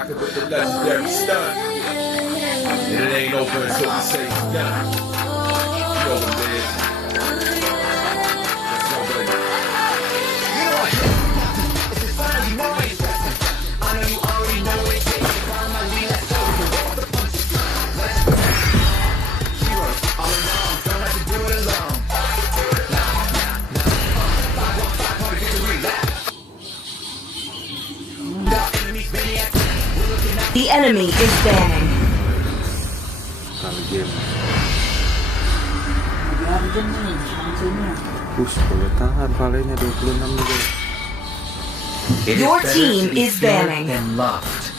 rocking with the legendary stun. And it ain't over until we say it's done. You know what it is. Let's go, baby. You know what? It's the sign you know it's I know you already know it. Take it by my lead. Let's go. We can roll the punches. Let's go. Heroes all along. Don't have to do it alone. The enemy is banning. Kali game. Push boleh tahan palenya 26 juga. Your team is banning. And loved,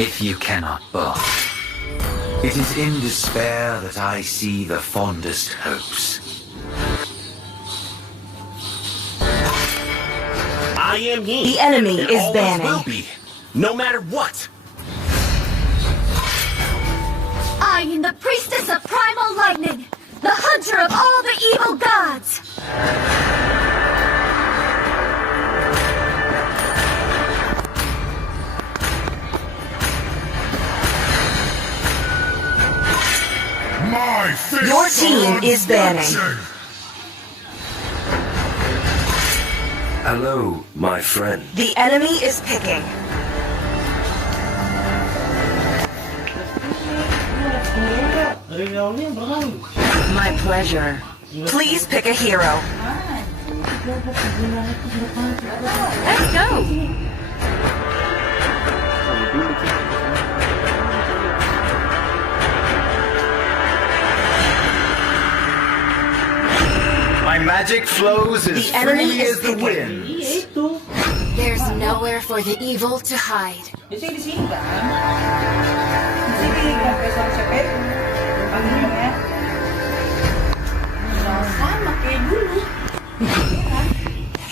if you cannot both. It is in despair that I see the fondest hopes. I am he. The enemy and is always banning. will be, no matter what. I am the priestess of primal lightning, the hunter of all the evil gods. Your team is banning. Hello, my friend. The enemy is picking. My pleasure. Please pick a hero. Let's go. My magic flows as The enemy free is as the picking. wind. There's nowhere for the evil to hide. Di sini kan? Di sini pakai sound sepet. Panggilnya. Sama kayak dulu.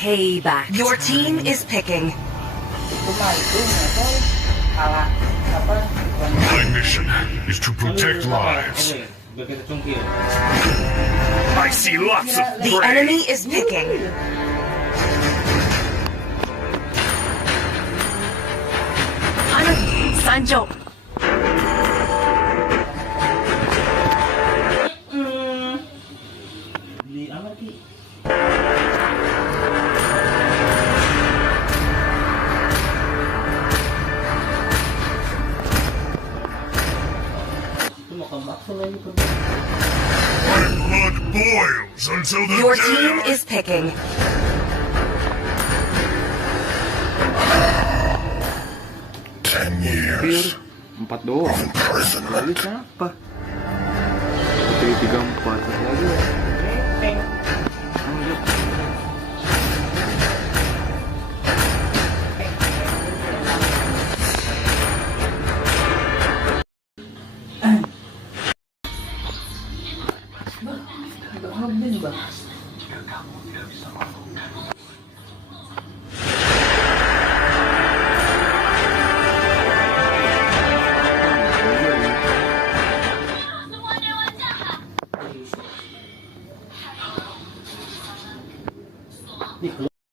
Payback. Your team is picking. Cuma itu nggak tahu alat apa? My mission is to protect lives. I see lots of The prey. enemy is picking. Sanjo. My blood boils until the Your day team I... is picking. 10 years 4 doang. of imprisonment. Ini siapa? Putri 34 satu lagi ya. Oh, iya.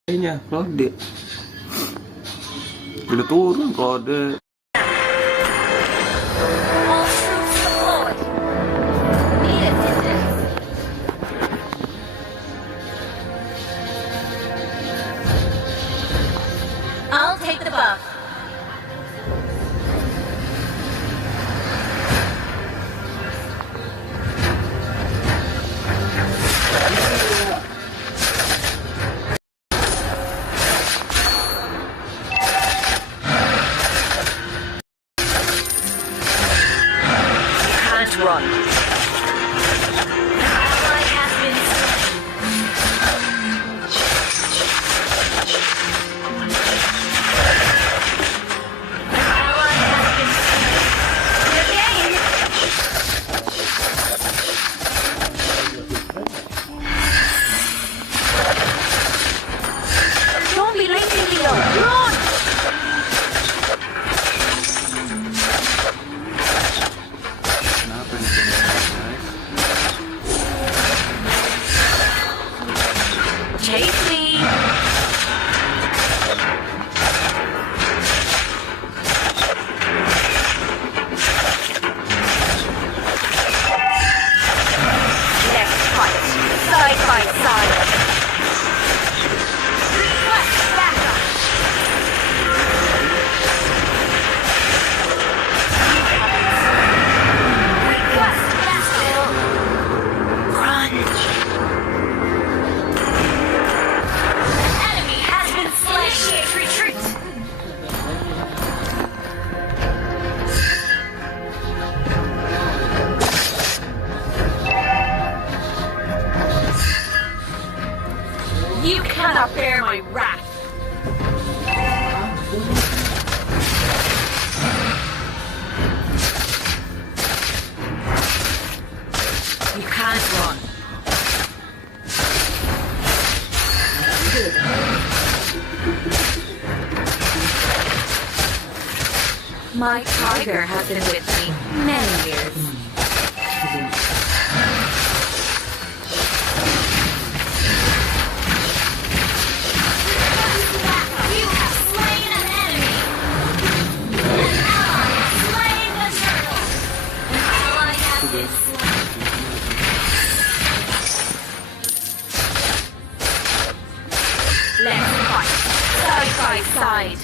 Kayaknya Claude udah turun Claude. All troops deployed. Need attendance. I'll take the buff. You cannot bear my wrath. You can't run. My tiger has been with me many years. You have slain an enemy. An ally has slain the turtle. An ally has been slain. Let's fight side by side.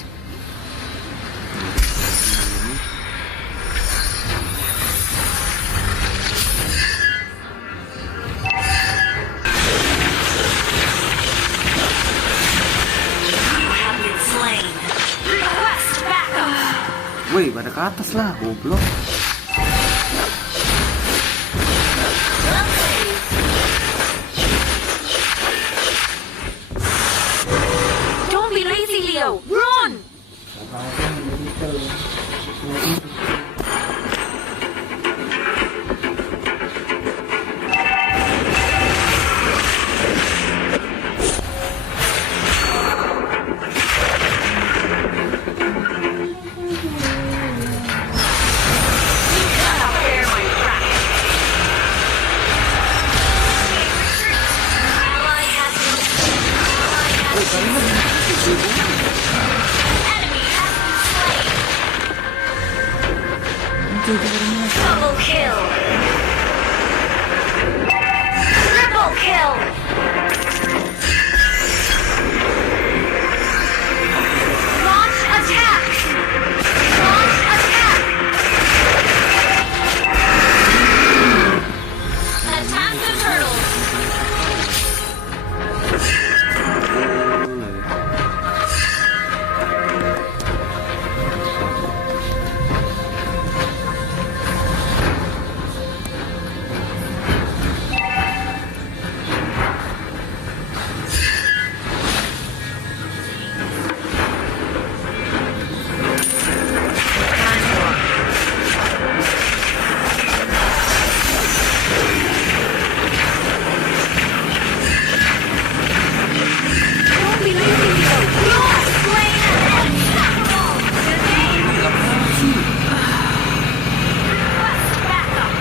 Woi, pada ke atas lah, goblok. Don't be lazy, Leo. Run! Double kill. Triple kill. Launch attack. Launch attack. Attack the turtle. Don't be lazy, Leo. You have slain an enemy. Good game. Request backup.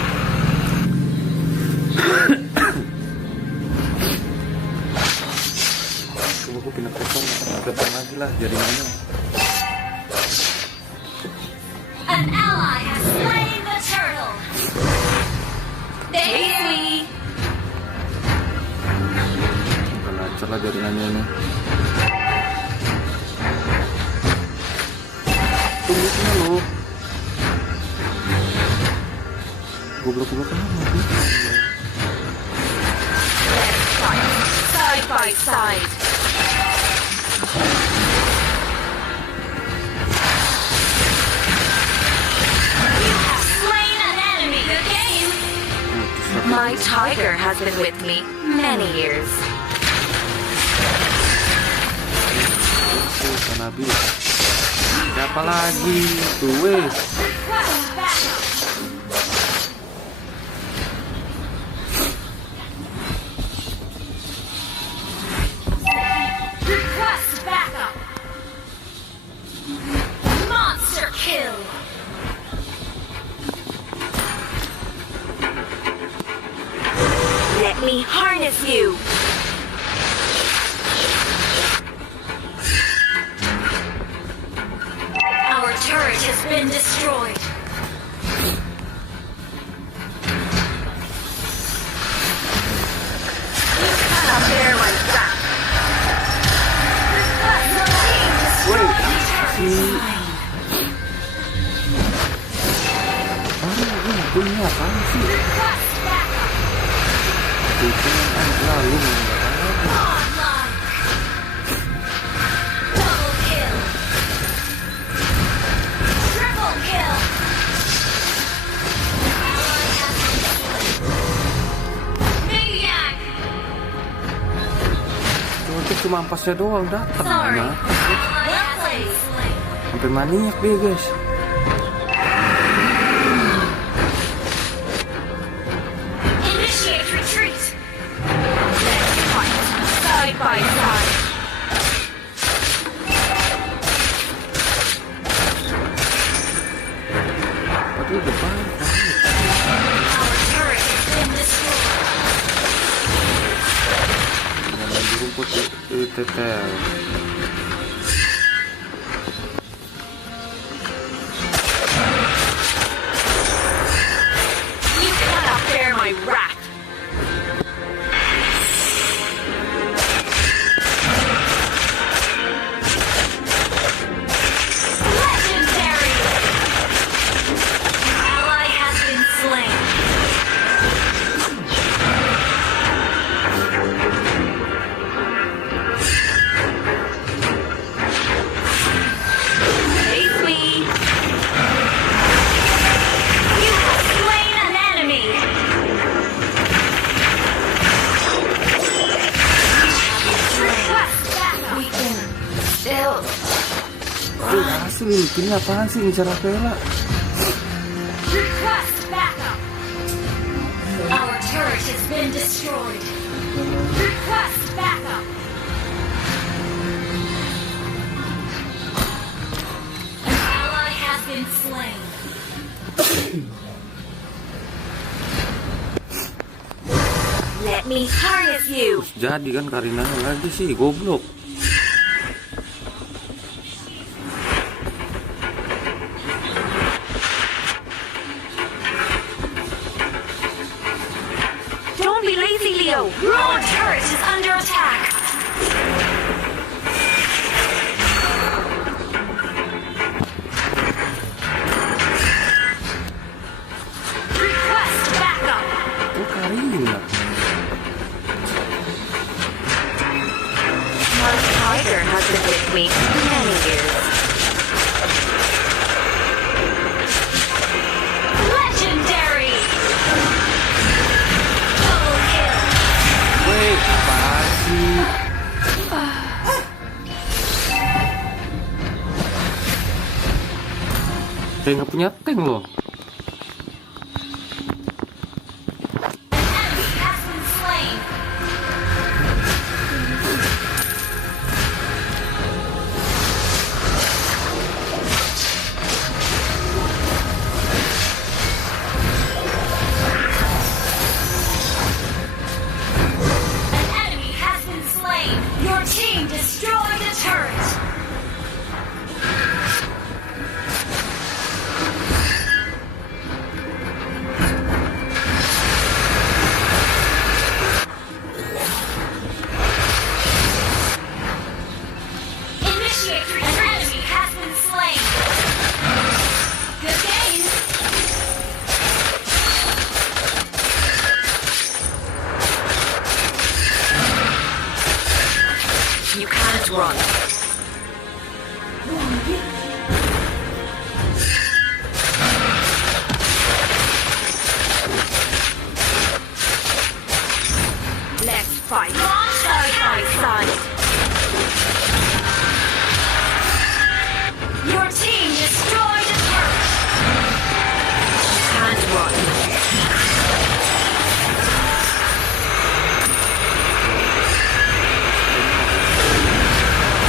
Coba aku pindah kosong, datang lagi lah jaringannya. An ally has slain the turtle. Daisy! Udah lancar lah jaringannya ini. Tunggu sini lo. Goblok-goblok kenapa? Fight side by side. Slain an enemy. Good game. My tiger has been with me many years. Nabi. Siapa lagi? Tuh weh. Request backup. Request backup. Monster kill. Let me harness you. Our turret has been destroyed. You cannot bear my wrath. Request the team destroyed the turret. Ini punya apaan sih? Request backup. Itu kan lalu Online. Double kill. Triple kill. Ally has been slain. Maniac. coba Itu cuma ampasnya doang datang. Sorry. Nah, Well played. sampai maniak dia guys. Initiate retreat. Let's fight side by side. Aduh depan. Our turret has been destroyed. Yang lagi rumput tetel. You cannot bear my wrath. Legendary. Ally has been slain. Face me. You have slain an enemy. Request backup. Still. Aduh asli, ini apaan sih ngejar Rafaela? Request backup. Our turret has been destroyed. Request backup. An ally has been slain. Let me harness you. Jadi kan Karinanya lagi sih, goblok. Don't be lazy, Leo. Our turret is under attack. Request backup. Oh Karina. My tiger has been with me many years. Legendary. Double kill. Wait, apaan sih? Saya nggak punya tank loh. Enemy has been slain. An enemy has been slain. Your team destroyed a turret. Initiate retreat. An enemy has been slain. Good game. You can't run. Let's fight side by side. Your team destroyed a turret. Can't run.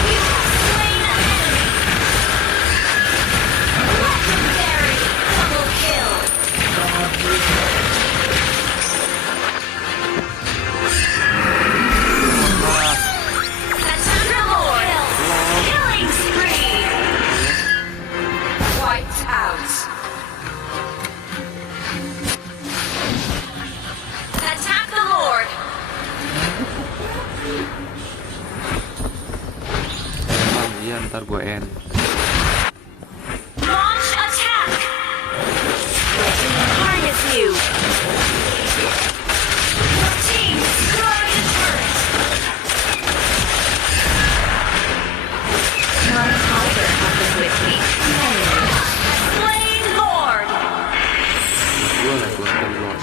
You have slain an enemy. Legendary. Double kill. Attack the Lord. Killing spree. Wiped out. Attack the Lord. Bang, iya ntar gue end. Launch attack. Harness you. Your team destroyed a turret. My tiger has been with me many years. Slain Lord. Gue lah, gue kan Lord.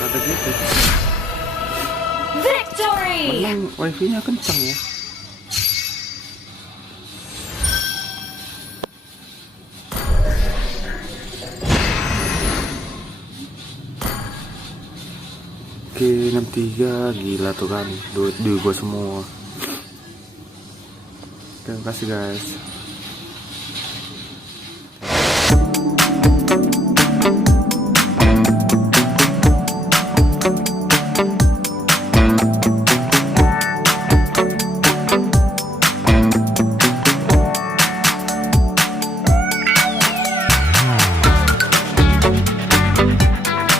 Rada gitu. Victory! Emang wifi-nya kencang ya. Oke, 63 gila tuh kan, duit gua semua. Terima kasih guys.